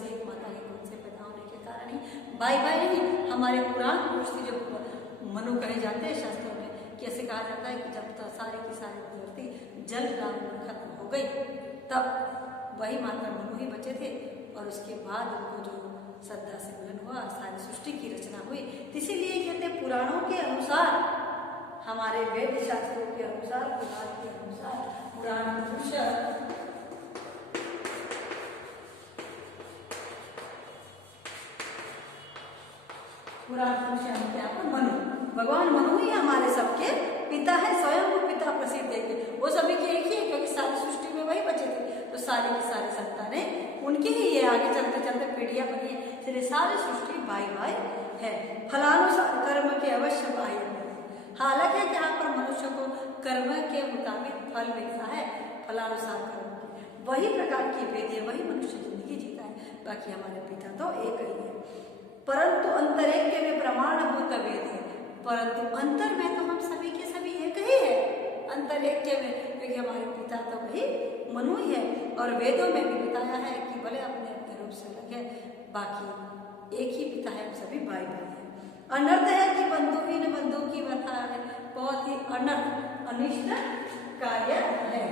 से एक माता के कुल से पैदा होने के कारण ही भाई भाई नहीं, हमारे पुराण पुरुष जो मनु कहे जाते हैं शास्त्रों में, कैसे कहा जाता है कि जब तक सारी की सारी धरती जल राम खत्म हो गई तब वही माता मनु ही बचे थे, और उसके बाद उनको जो श्रद्धा से मिलन हुआ, सारी सृष्टि की रचना हुई। इसीलिए कहते हैं पुराणों के अनुसार, हमारे वेद शास्त्रों के अनुसार, पुराण के अनुसार, पुराण पुरुष क्या पर मनु, भगवान मनु ही हमारे सबके पिता है, स्वयं वो पिता प्रसिद्ध है। वो सभी के एक ही है, क्योंकि सारी सृष्टि में वही बचे थे, तो सारी की सारी संतानें उनकी ही ये आगे चलते चलते पीढ़ियां बनी है, इसलिए सारी सृष्टि भाई भाई है। फलानुसार कर्म के अवश्य भाई, हालांकि यहाँ पर मनुष्य को कर्म के मुताबिक फल मिलता है, फलानुसार कर्म वही प्रकार की वेद है, वही मनुष्य जिंदगी जीता है, बाकी हमारे पिता तो एक ही है। परंतु अंतरेक्य में प्रमाणभूत वेद है, परंतु अंतर में तो हम सभी के सभी एक ही है, अंतरेक्य में, क्योंकि हमारे पिता तो वही मनु ही है। और वेदों में भी बताया है कि भले अपने अपने रूप से अलग है, बाकी एक ही पिता है, हम सभी भाई भाई हैं। अनर्थ है कि बंधुहीन बंधु की व्यथा है, बहुत ही अनर्थ अनिष्ट कार्य है।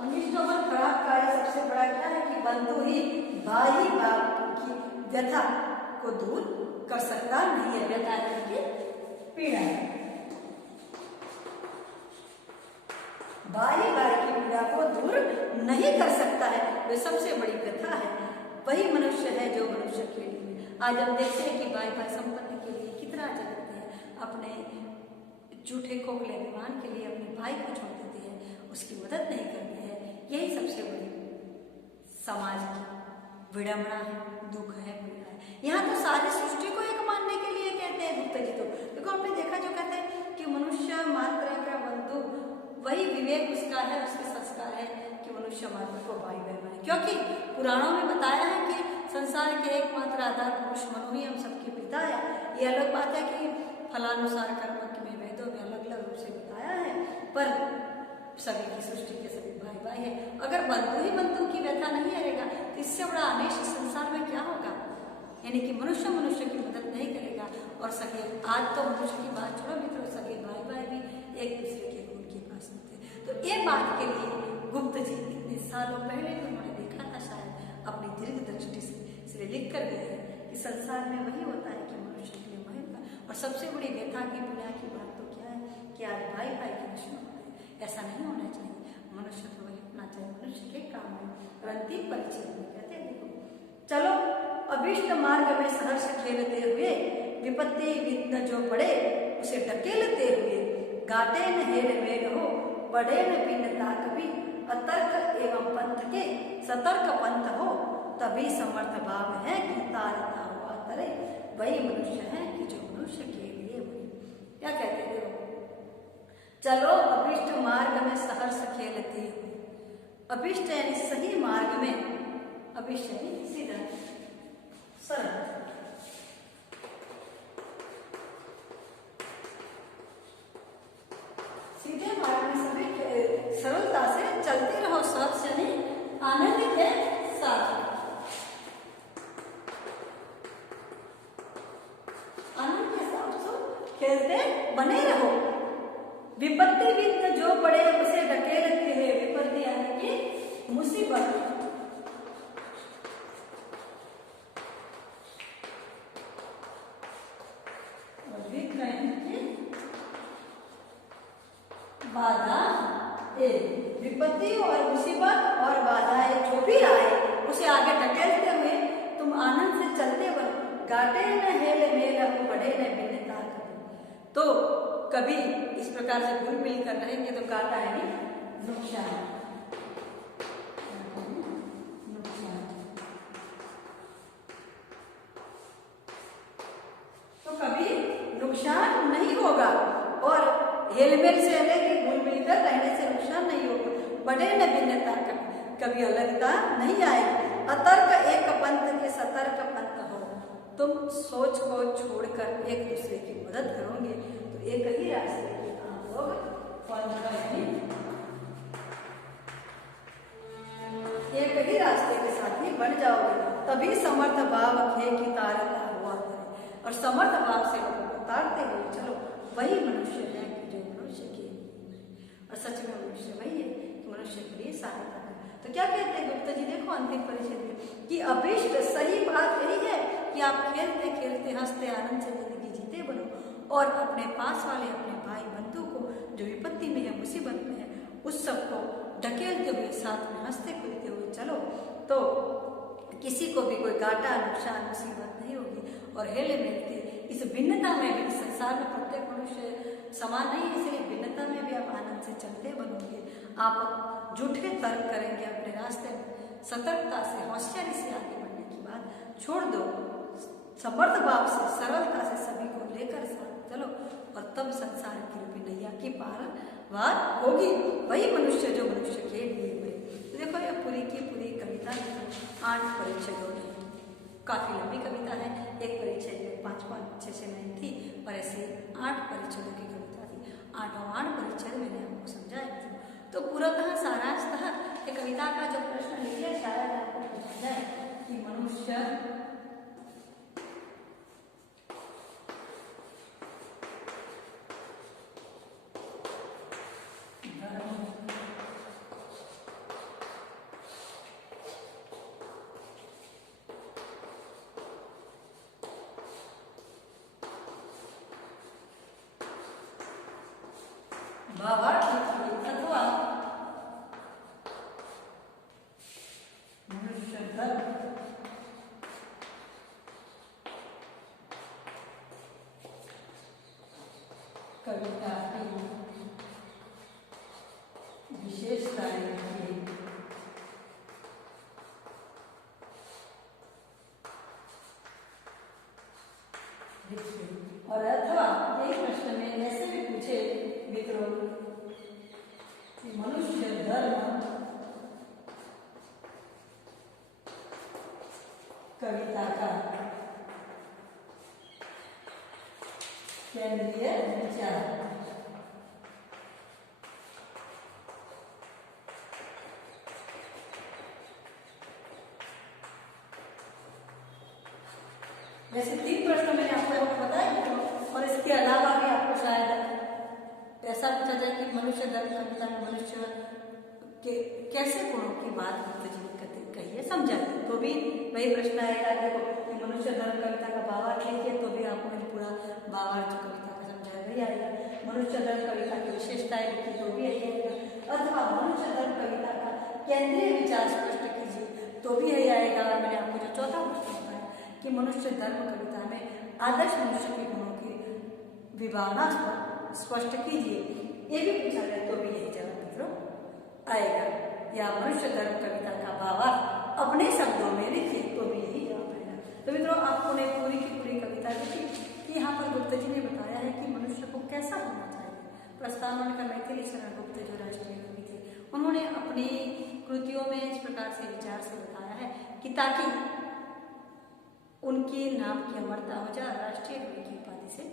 अनिष्ट और खराब कार्य सबसे बड़ा क्या है कि बंधु ही भाई बाप की व्यथा को दूर कर सकता नहीं है, व्यथा की पीड़ा है, भाई भाई की पीड़ा को दूर नहीं कर सकता है, वे सबसे बड़ी व्यथा है। वही मनुष्य है जो मनुष्य के लिए, आज हम देखते हैं कि भाई भाई संपत्ति के लिए कितना जगते हैं, अपने झूठे खोखले अभिमान के लिए अपने भाई को छोड़ देते हैं, उसकी मदद नहीं करते हैं। यही सबसे बड़ी समाज की विडंबना है, दुख है, पीड़ा है। यहाँ तो सारी सृष्टि को एक मानने के लिए कहते हैं गुप्त जी। तो देखो आपने देखा जो कहते हैं कि मनुष्य मात्र का बंधु, वही विवेक उसका है, उसके संस्कार है कि मनुष्य मात्र को भाई बहन माने, क्योंकि पुराणों में बताया है कि संसार के एकमात्र आधार पुरुष मनु ही हम सबके पिता है। ये अलग बात है कि फलानुसार कर्म में वेदों में अलग अलग रूप से बताया है, पर सभी की सृष्टि के सभी भाई भाई है। अगर बंधु ही बंधु की व्यथा नहीं हरेगा तो इससे बड़ा अनिष्ट संसार में क्या होगा, यानी कि मनुष्य मनुष्य की मदद नहीं करेगा। और सगे, आज तो मनुष्य की बात छोड़ो मित्रों, सगे भाई भाई भी एक दूसरे के गुण के पास होते हैं। तो ये बात के लिए गुप्त जी इतने सालों पहले भी उन्होंने देखा था, शायद अपनी दीर्घ दृष्टि से इसलिए लिख कर गए हैं कि संसार में वही होता है कि मनुष्य के लिए महिमा। और सबसे बड़ी व्यथा की पीड़ा की बात तो क्या है कि आज भाई भाई की दुश्मन हो रहे, ऐसा नहीं होना चाहिए। मनुष्य तो वही होना चाहिए, मनुष्य के काम में। और अंतिम परिचय में कहते हैं, देखो चलो अभिष्ट मार्ग में सहर्ष खेलते हुए, विपत्ति विघ्न जो पड़े उसे ढकेलते हुए, गाटे न हेर मेल हो, बड़े न भिन्नता कभी, अतर्क एवं पंथ के सतर्क पंथ हो, तभी समर्थ भाव है कि तारता हुआ तरे, वही मनुष्य है कि जो मनुष्य के लिए वही। क्या कहते हैं, चलो अभिष्ट मार्ग में सहर्ष खेलते हुए, अभिष्ट यानी सही मार्ग में, अभिष्ट यानी सीधा सरल, सीधे मार्ग में सभी सरलता से चलते रहो, सहर्ष यानी आनंद के साथ, आनंद के साथ खेलते बने रहो। विपत्ति विघ्न जो पड़े उसे ढकेलते हुए, विपत्ति यानी कि मुसीबत, और विघ्न यानी कि बाधा, विपत्ति और मुसीबत और बाधाएं जो भी आए उसे आगे ढकेलते हुए तुम आनंद से चलते बनो। गाटे न हेल मेल बढ़े न भिन्नता कभी, तो कभी इस प्रकार से घुल मिल कर रहेंगे तो घाटा है नहीं, नुकसान, तो कभी नुकसान नहीं होगा। और हेलमेल से अलग घुल मिलकर रहने से नुकसान नहीं होगा। बड़े न भिन्नता कभी अलगता नहीं आएगी। अतर्क एक पंथ के सतर्क पंथ हो, तुम सोच को छोड़कर एक दूसरे की मदद करोगे तो एक ही रास्ते पे आप लोग सही रास्ते के साथ ही बढ़ जाओगे, तभी समर्थ भाव खे की तारता हुआ करे। और समर्थ भाव से लोगों को तारते हुए चलो, वही मनुष्य है कि जो मनुष्य के लिए। और सच में मनुष्य वही है कि मनुष्य के लिए सहायता है। तो क्या कहते हैं गुप्ता जी, देखो अंतिम परिचय में कि अभिष्ट सही बात यही है कि आप खेलते खेलते हंसते आनंद से जिंदगी जीते बनो, और अपने पास वाले अपने भाई बंधु को जो विपत्ति में है, मुसीबत में है, उस सबको ढकेलते हुए साथ में हंसते खेलते हुए चलो, तो किसी को भी कोई घाटा नुकसान मुसीबत नहीं होगी। और हेले मिलते इस भिन्नता में भी, संसार में प्रत्येक मनुष्य समान नहीं है, इसलिए भिन्नता में भी आप आनंद से चलते बनोगे। आप झूठे तर्क करेंगे अपने रास्ते में, सतर्कता से होशियारी से आगे बढ़ने की बात छोड़ दो, समर्थ भाव से सरलता से सभी को लेकर साथ चलो, और तब संसार की रूपी नैया की पार होगी। वही मनुष्य जो मनुष्य के लिए बने। तो देखो ये पूरी की पूरी कविता 8 परिच्छेदों में, काफी लंबी कविता है, एक परिच्छेद में 5-5, 6 लाइन थी, और ऐसे 8 परिच्छेदों की कविता थी। 8 परिच्छेद मैंने आपको समझाया। तो पूर्णतः सारांशतः ये कविता का जो प्रश्न लिखे शायद आपको पूछा जाए कि मनुष्य भावार्थ अथवा मनुष्य धर्म कविता की विशेषताएं और अथवा एक प्रश्न में ऐसे भी पूछे मित्रों कि मनुष्य धर्म कविता का केंद्रीय विचार। वैसे 3 प्रश्न मैंने आपको बताया, और इसके अलावा भी आपको शायद ऐसा पूछा जाए कि मनुष्य धर्म कविता में मनुष्य के कैसे गुणों की बात कही है, समझाइए। तो भी वही प्रश्न आएगा, देखो कि मनुष्य धर्म कविता का भावार्थ लिखिए, तो भी आपको मैंने पूरा भावार्थ कविता का समझाया वही आएगा। मनुष्य धर्म कविता की विशेषताएं लिखी, तो भी आएगा। अथवा मनुष्य धर्म कविता का केंद्रीय विचार स्पष्ट कीजिए, तो भी यही आएगा। मैंने आपको जो चौथा प्रश्न बताया कि मनुष्य धर्म कविता में आदर्श मनुष्य के गुणों की विभावना स्पष्ट कीजिए, ये भी पूछा जाए, तो भी यही जवाब मित्रों आएगा। या मनुष्य धर्म कविता का भावार्थ अपने शब्दों में लिखिए, तो भी यही जवाब आएगा। तो मित्रों आपको ने पूरी की पूरी कविता लिखी कि यहाँ पर गुप्ता जी ने बताया है कि मनुष्य को कैसा होना चाहिए। प्रस्ताव उनका मैथिली शरण गुप्त जो राष्ट्रीय कवि थे, उन्होंने अपनी कृतियों में इस प्रकार से विचार से बताया है कि ताकि उनके नाम की अमरता हो जाए, राष्ट्रीय कवि की उपाधि से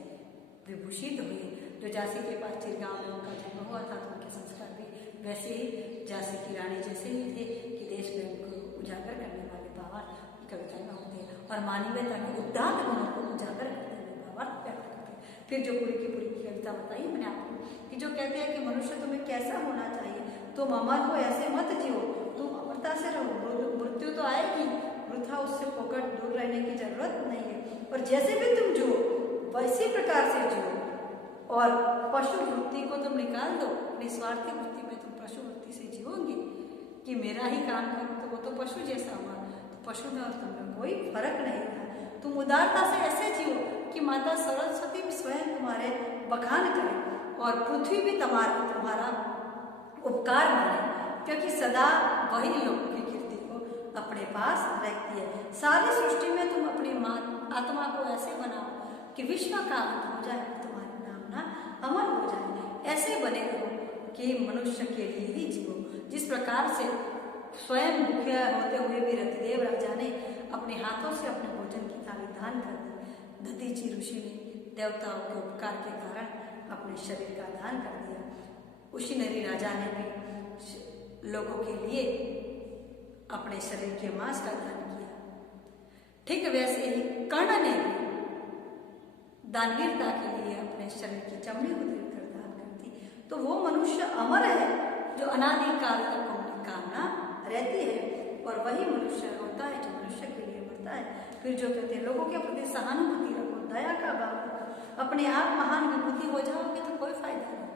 विभूषित हुए। जो झांसी के पास चिरगांव में उनका जन्म हुआ था, तो उनके संस्कार भी वैसे ही झांसी की रानी जैसे ही थे कि देश में उनको उजागर करने वाले भावार्थ कविता में होते हैं, और मानवीयता के उदात्त गुणों को उजागर करते हुए भावार्थ व्यक्त करते हैं। फिर जो पूरी की पूरी कविता बताई मैंने आपको कि जो कहते हैं कि मनुष्य तुम्हें कैसा होना चाहिए, तुम अमर हो ऐसे मत जियो, तुम अमरता से रहो, मृत्यु तो आएगी, वृथा उससे पोकट दूर रहने की जरूरत नहीं है, और जैसे भी तुम जियो वैसी प्रकार से जियो, और पशु वृत्ति को तुम निकाल दो, निस्वार्थी वृत्ति में तुम पशु वृत्ति से जियोगे कि मेरा ही काम करूं, तो वो तो पशु जैसा हुआ। तो पशु में और तुम में कोई फर्क नहीं था। तुम उदारता से ऐसे जियो कि माता सरस्वती भी स्वयं तुम्हारे बखान करे, और पृथ्वी भी तुम्हारा उपकार माने, क्योंकि सदा वही लोगों की कीर्ति को अपने पास रखती है। सारी सृष्टि में तुम अपनी आत्मा को ऐसे बनाओ कि विश्व का अंत हो जाए, तुम्हारी नामना अमर हो जाए। ऐसे बने रहो कि मनुष्य के लिए ही जियो। जिस प्रकार से स्वयं भूखे होते हुए भी रतिदेव राजा ने अपने हाथों से अपने भोजन की थाली दान कर दी, दधीचि ऋषि ने देवताओं के उपकार के कारण अपने शरीर का दान कर दिया, उसी नरी राजा ने भी लोगों के लिए अपने शरीर के मांस का दान किया, ठीक वैसे ही कर्ण ने भी दानवीरता के लिए अपने शरीर की चमड़ी को देकर दान कर दी। तो वो मनुष्य अमर है जो अनादि काल तक उनकी कामना रहती है, और वही मनुष्य होता है जो मनुष्य के लिए मरता है। फिर जो कहते हैं लोगों के प्रति सहानुभूति रखो, दया का भाव रखो, अपने आप महान विभूति हो जाओगे तो कोई फायदा नहीं,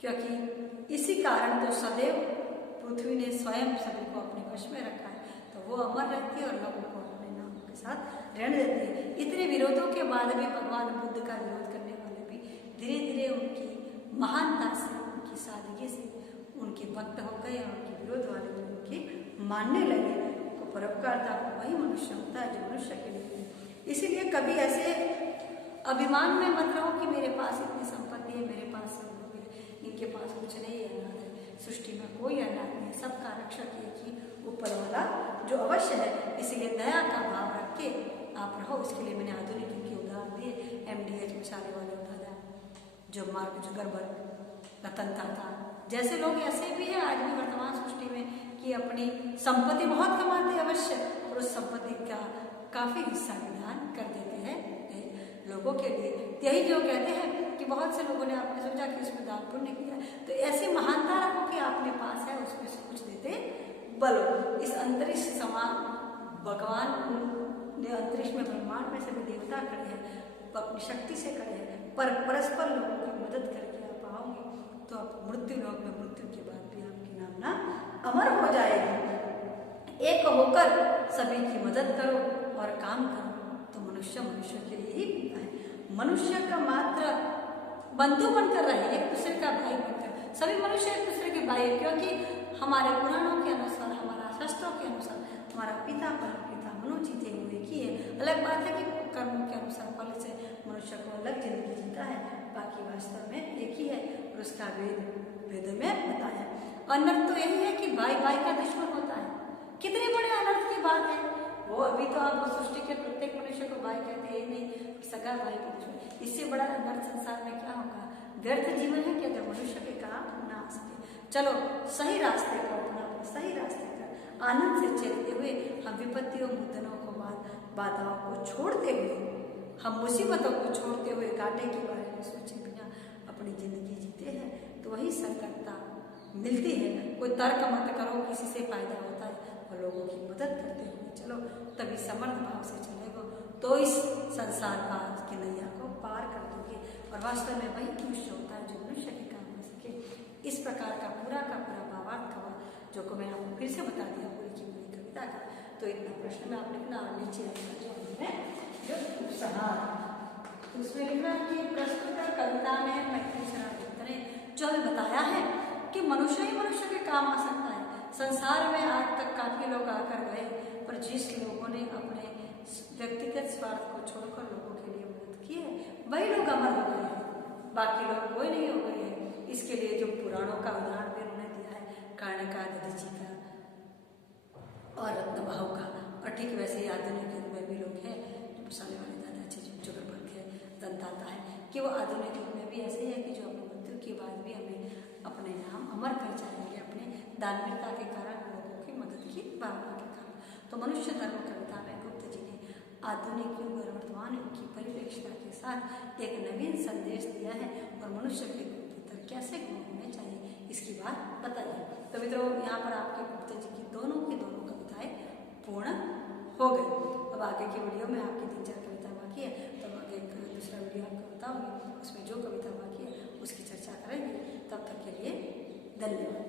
क्योंकि इसी कारण तो सदैव पृथ्वी ने स्वयं सभी को अपने वश में रखा है, तो वो अमर रहती है और लोगों को अपने नाम के साथ ऋण देती है। इतने विरोधों के बाद भी भगवान बुद्ध का विरोध करने वाले भी धीरे धीरे उनकी महानता से, उनकी सादगी से उनके भक्त हो गए, और उनके विरोध वाले भी उनकी मानने लगे। तो परोपकारता वही मनुष्य होता है जो मनुष्य के लिए। इसीलिए कभी ऐसे अभिमान में मत रहो कि मेरे पास इतनी संपत्ति है, मेरे पास सब लोग हैं, इनके पास कुछ नहीं है, अनाथ है। सृष्टि में कोई अनाथ नहीं, सबका रक्षक एक ही ऊपर वाला जो अवश्य है। इसीलिए दया का भाव रख के आप रहो। इसके लिए मैंने आधुनिक के उदाहरण दिए, MDH मसाले वाले उदाहरण, जो मार्क जुकरबर्ग, रतन टाटा जैसे लोग ऐसे भी हैं आज भी वर्तमान सृष्टि में कि अपनी संपत्ति बहुत कमाते अवश्य, और उस संपत्ति का काफी हिस्सा दान कर देते हैं लोगों के लिए। यही जो कहते हैं कि बहुत से लोगों ने आपने सोचा कि उसमें दान पुण्य किया, तो ऐसी महानता रखो कि आपने पास है उसमें से कुछ देते बलो। इस अंतरिक्ष समान भगवान ने अंतरिक्ष में ब्रह्मांड में सभी देवता खड़े हैं, अपनी शक्ति से खड़े हैं, पर परस्पर लोगों की मदद करके आप आओगे तो आप मृत्यु लोक में मृत्यु के बाद भी आपकी नामना अमर हो जाएगी। एक होकर सभी की मदद करो और काम करो, तो मनुष्य मनुष्य के लिए ही बनता है। मनुष्य का मात्र बंधु बनकर रहे, एक दूसरे का भाई बनकर। सभी मनुष्य एक दूसरे के भाई है, क्योंकि हमारे पुराणों के अनुसार, हमारा शास्त्रों के अनुसार हमारा पिता परमपिता मनु जीते हुए की है। अलग बात है कि कर्मों के अनुसार फल से मनुष्य को अलग जिंदगी जीता है, बाकी वास्तव में एक ही है, और उसका वेद में बताया। अनर्थ तो यही है कि भाई भाई का दुश्मन होता है। कितने बड़े अनर्थ की बात है वो। अभी तो आप सृष्टि के प्रत्येक मनुष्य को भाई कहते हैं, नहीं सगा भाई का दुश्मन। इससे बड़ा अनर्थ संसार में क्या होगा। व्यर्थ जीवन है कि अगर मनुष्य के काम ना आ सके। चलो सही रास्ते को अपना, सही रास्ते का आनंद से चलते हुए हम विपत्तियों मुद्दनों को, बाधाओं को छोड़ते हुए, हम मुसीबतों को छोड़ते हुए घाटे के बारे में सोचे बिना अपनी जिंदगी जीते हैं, तो वही सतर्कता मिलती है। कोई तर्क मत करो, किसी से फायदा होता है, और लोगों की मदद करते हुए चलो, तभी समर्थ भाव से चलेगा तो इस संसार काल की नैया को पार कर दोगे। और वास्तव में वही मनुष्य होता है जो मनुष्य के काम हो सके। इस प्रकार का पूरा भावार्थ हुआ, जो को मैं आपको फिर से बता दिया पूरी की पूरी कविता का। तो इतना प्रश्न में आप लिखना, और नीचे जो उपसंहार उसमें लिखना कि प्रस्तुत कविता में 35 ने जो हमें बताया है कि मनुष्य ही मनुष्य के काम आ सकता है। संसार में आज तक काफी लोग आकर गए, पर जिस लोगों ने अपने व्यक्तिगत स्वार्थ को छोड़कर लोगों के लिए मदद की है, वही लोग अमर हो गए हैं, बाकी लोग कोई नहीं हो गए हैं। इसके लिए जो पुराणों का उदाहरण भी उन्होंने दिया है, कर्ण का, दधीचि का और रत्नबाहु का, और ठीक वैसे ही आधुनिक युग में भी लोग हैं, मसाले वाले दादाजी जुकरबर्ग है, दंताता है, कि वो आधुनिक युग में भी ऐसे ही है कि जो अपनी मृत्यु के बाद भी हमें अपने नाम अमर कर जाएंगे, अपने दानवीरता के कारण, लोगों की मदद की भावना के कारण। तो मनुष्य धर्म कविता में गुप्त जी ने आधुनिक युग और वर्तमान युग की परिप्रेक्ष्यता के साथ एक नवीन संदेश दिया है, और मनुष्य के भीतर कैसे गुण होने चाहिए इसकी बात बताइए। तो मित्रों, यहाँ पर आपके गुप्त जी की दोनों कविताएं पूर्ण हो गई। अब आगे की वीडियो में आपकी 3-4 कविता बाकी है, तो आगे दूसरा वीडियो आपको बताऊंगी, उसमें जो कविता बाकी है उसकी चर्चा करेंगे। तब तक के लिए धन्यवाद।